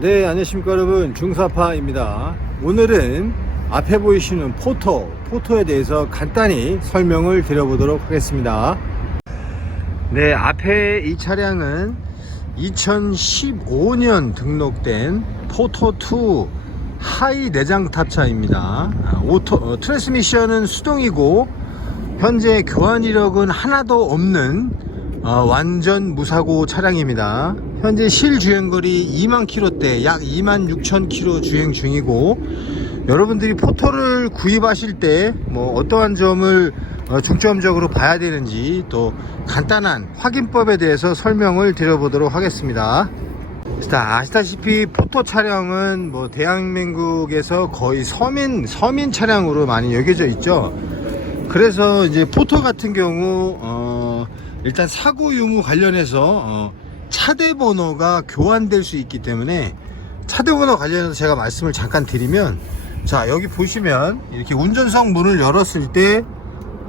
네, 안녕하십니까 여러분. 중사파입니다. 오늘은 앞에 보이시는 포토, 포토에 대해서 간단히 설명을 드려보도록 하겠습니다. 네, 앞에 이 차량은 2015년 등록된 포토2 하이 내장 탑 차입니다. 아, 오토, 어, 트랜스미션은 수동이고 현재 교환 이력은 하나도 없는 어, 완전 무사고 차량입니다. 현재 실 주행거리 2만 킬로대 약 2만 6천 킬로 주행 중이고 여러분들이 포토를 구입하실 때 뭐 어떠한 점을 어, 중점적으로 봐야 되는지 또 간단한 확인법에 대해서 설명을 드려보도록 하겠습니다. 자, 아시다시피 포토 차량은 뭐 대한민국에서 거의 서민 서민 차량으로 많이 여겨져 있죠. 그래서 이제 포토 같은 경우 어, 일단 사고 유무 관련해서 어, 차대 번호가 교환될 수 있기 때문에 차대 번호 관련해서 제가 말씀을 잠깐 드리면 자 여기 보시면 이렇게 운전석 문을 열었을 때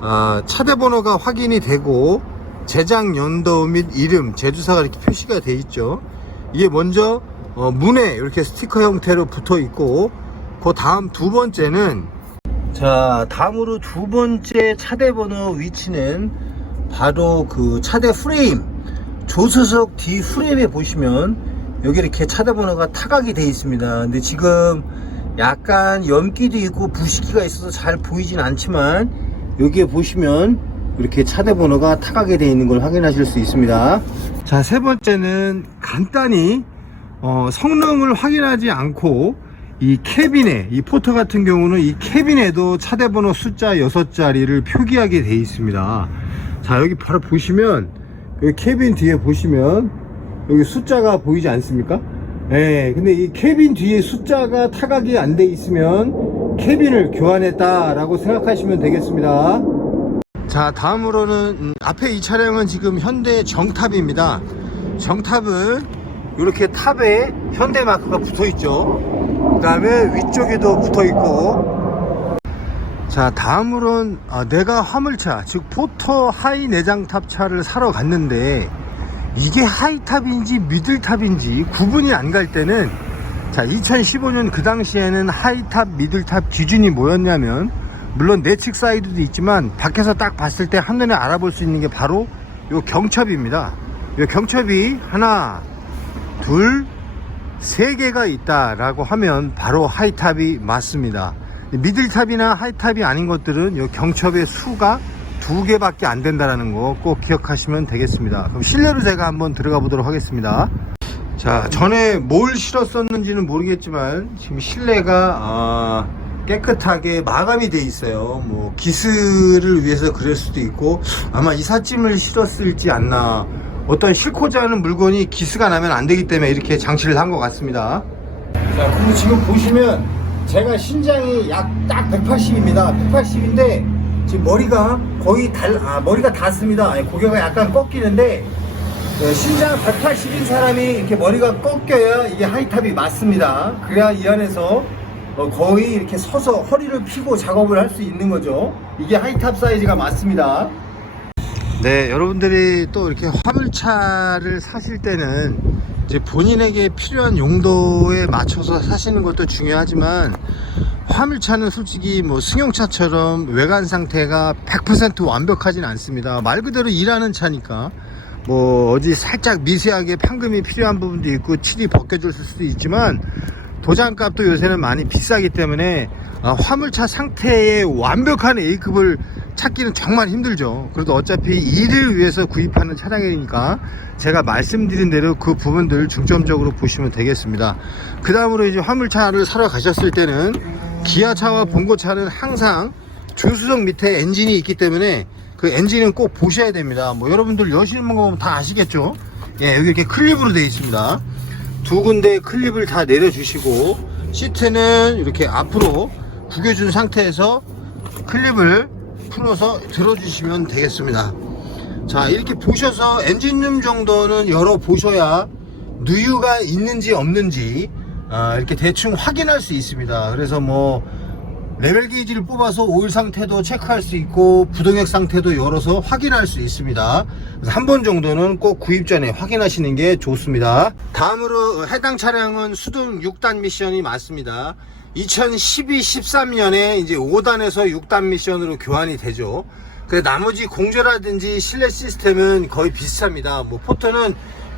아, 차대 번호가 확인이 되고 제작 연도 및 이름 제주사가 이렇게 표시가 돼 있죠. 이게 먼저 어, 문에 이렇게 스티커 형태로 붙어 있고 그 다음 두 번째는 자 다음으로 두 번째 차대 번호 위치는 바로 그 차대 프레임 조수석 뒤 프레임에 보시면 여기 이렇게 차대 번호가 타각이 되어 있습니다. 근데 지금 약간 염기도 있고 부식기가 있어서 잘 보이진 않지만 여기에 보시면 이렇게 차대 번호가 타각이 되어 있는 걸 확인하실 수 있습니다. 자 세 번째는 간단히 어, 성능을 확인하지 않고 이 캐빈에 이 포터 같은 경우는 이 캐빈에도 차대 번호 숫자 6자리를 표기하게 되어 있습니다. 자 여기 바로 보시면 여기 캐빈 뒤에 보시면 여기 숫자가 보이지 않습니까? 예, 근데 이 캐빈 뒤에 숫자가 타각이 안 돼 있으면 캐빈을 교환했다라고 생각하시면 되겠습니다. 자, 다음으로는 음, 앞에 이 차량은 지금 현대 정탑입니다. 정탑은 이렇게 탑에 현대 마크가 붙어 있죠. 그 다음에 위쪽에도 붙어 있고 자 다음으로는 아, 내가 화물차 즉 포터 하이 내장탑 차를 사러 갔는데 이게 하이탑인지 미들탑인지 구분이 안 갈 때는 자 2015년 그 당시에는 하이탑 미들탑 기준이 뭐였냐면 물론 내측 사이드도 있지만 밖에서 딱 봤을 때 한눈에 알아볼 수 있는 게 바로 요 경첩입니다 요 경첩이 하나 둘 세 개가 있다라고 하면 바로 하이탑이 맞습니다. 미들탑이나 하이탑이 아닌 것들은 이 경첩의 수가 두 개밖에 안 된다라는 거 꼭 기억하시면 되겠습니다. 그럼 실내로 제가 한번 들어가 보도록 하겠습니다. 자, 전에 뭘 실었었는지는 모르겠지만 지금 실내가 아, 깨끗하게 마감이 돼 있어요. 뭐 기스를 위해서 그럴 수도 있고 아마 이삿짐을 실었을지 않나. 어떤 싣고자 하는 물건이 기스가 나면 안 되기 때문에 이렇게 장치를 한 것 같습니다. 자, 그리고 지금 보시면 제가 신장이 약 딱 180입니다. 180인데 지금 머리가 거의 달, 아, 머리가 닿습니다. 고개가 약간 꺾이는데 네, 신장 180인 사람이 이렇게 머리가 꺾여야 이게 하이탑이 맞습니다. 그래야 이 안에서 어, 거의 이렇게 서서 허리를 펴고 작업을 할 수 있는 거죠. 이게 하이탑 사이즈가 맞습니다. 네, 여러분들이 또 이렇게 화물차를 사실 때는 이제 본인에게 필요한 용도에 맞춰서 사시는 것도 중요하지만 화물차는 솔직히 뭐 승용차처럼 외관 상태가 100% 완벽하진 않습니다. 말 그대로 일하는 차니까 뭐 어디 살짝 미세하게 판금이 필요한 부분도 있고 칠이 벗겨질 수도 있지만 도장값도 요새는 많이 비싸기 때문에 아, 화물차 상태의 완벽한 A급을 찾기는 정말 힘들죠. 그래도 어차피 일을 위해서 구입하는 차량이니까 제가 말씀드린 대로 그 부분들을 중점적으로 보시면 되겠습니다. 그 다음으로 이제 화물차를 사러 가셨을 때는 기아차와 봉고차는 항상 조수석 밑에 엔진이 있기 때문에 그 엔진은 꼭 보셔야 됩니다. 뭐 여러분들 여시는 거 보면 다 아시겠죠? 예, 여기 이렇게 클립으로 되어 있습니다. 두 군데 클립을 다 내려주시고 시트는 이렇게 앞으로 구겨준 상태에서 클립을 풀어서 들어주시면 되겠습니다. 자 이렇게 보셔서 엔진룸 정도는 열어 보셔야 누유가 있는지 없는지 아, 이렇게 대충 확인할 수 있습니다. 그래서 뭐 레벨 게이지를 뽑아서 오일 상태도 체크할 수 있고 부동액 상태도 열어서 확인할 수 있습니다. 한 번 정도는 꼭 구입 전에 확인하시는 게 좋습니다. 다음으로 해당 차량은 수동 6단 미션이 맞습니다. 2012, 13년에 이제 5단에서 6단 미션으로 교환이 되죠. 그 나머지 공조라든지 실내 시스템은 거의 비슷합니다. 뭐 포토는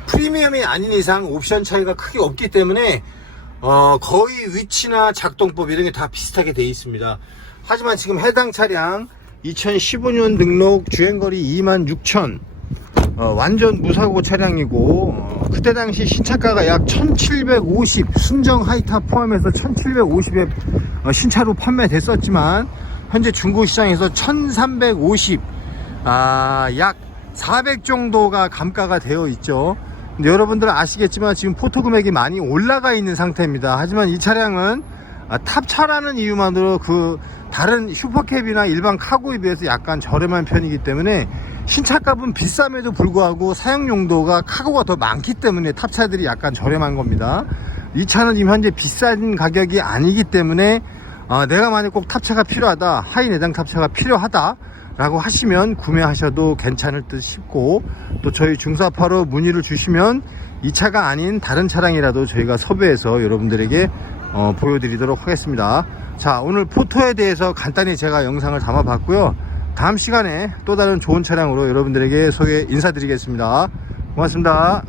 프리미엄이 아닌 이상 옵션 차이가 크게 없기 때문에 어, 거의 위치나 작동법 이런 게 다 비슷하게 되어 있습니다. 하지만 지금 해당 차량 2015년 등록 주행거리 26,000 어, 완전 무사고 차량이고 어, 그때 당시 신차가가 약 1750 순정 하이탑 포함해서 1750에 어, 신차로 판매됐었지만 현재 중고 시장에서 1350 아, 약 400 정도가 감가가 되어 있죠. 근데 여러분들 아시겠지만 지금 포토 금액이 많이 올라가 있는 상태입니다. 하지만 이 차량은 아, 탑차라는 이유만으로 그 다른 슈퍼캡이나 일반 카고에 비해서 약간 저렴한 편이기 때문에 신차값은 비쌈에도 불구하고 사용 용도가 카고가 더 많기 때문에 탑차들이 약간 저렴한 겁니다. 이 차는 지금 현재 비싼 가격이 아니기 때문에 어, 내가 만약 꼭 탑차가 필요하다 하이 내장 탑차가 필요하다 라고 하시면 구매하셔도 괜찮을 듯 싶고 또 저희 중사파로 문의를 주시면 이 차가 아닌 다른 차량이라도 저희가 섭외해서 여러분들에게 어, 보여드리도록 하겠습니다. 자 오늘 포토에 대해서 간단히 제가 영상을 담아 봤고요. 다음 시간에 또 다른 좋은 차량으로 여러분들에게 소개 인사드리겠습니다. 고맙습니다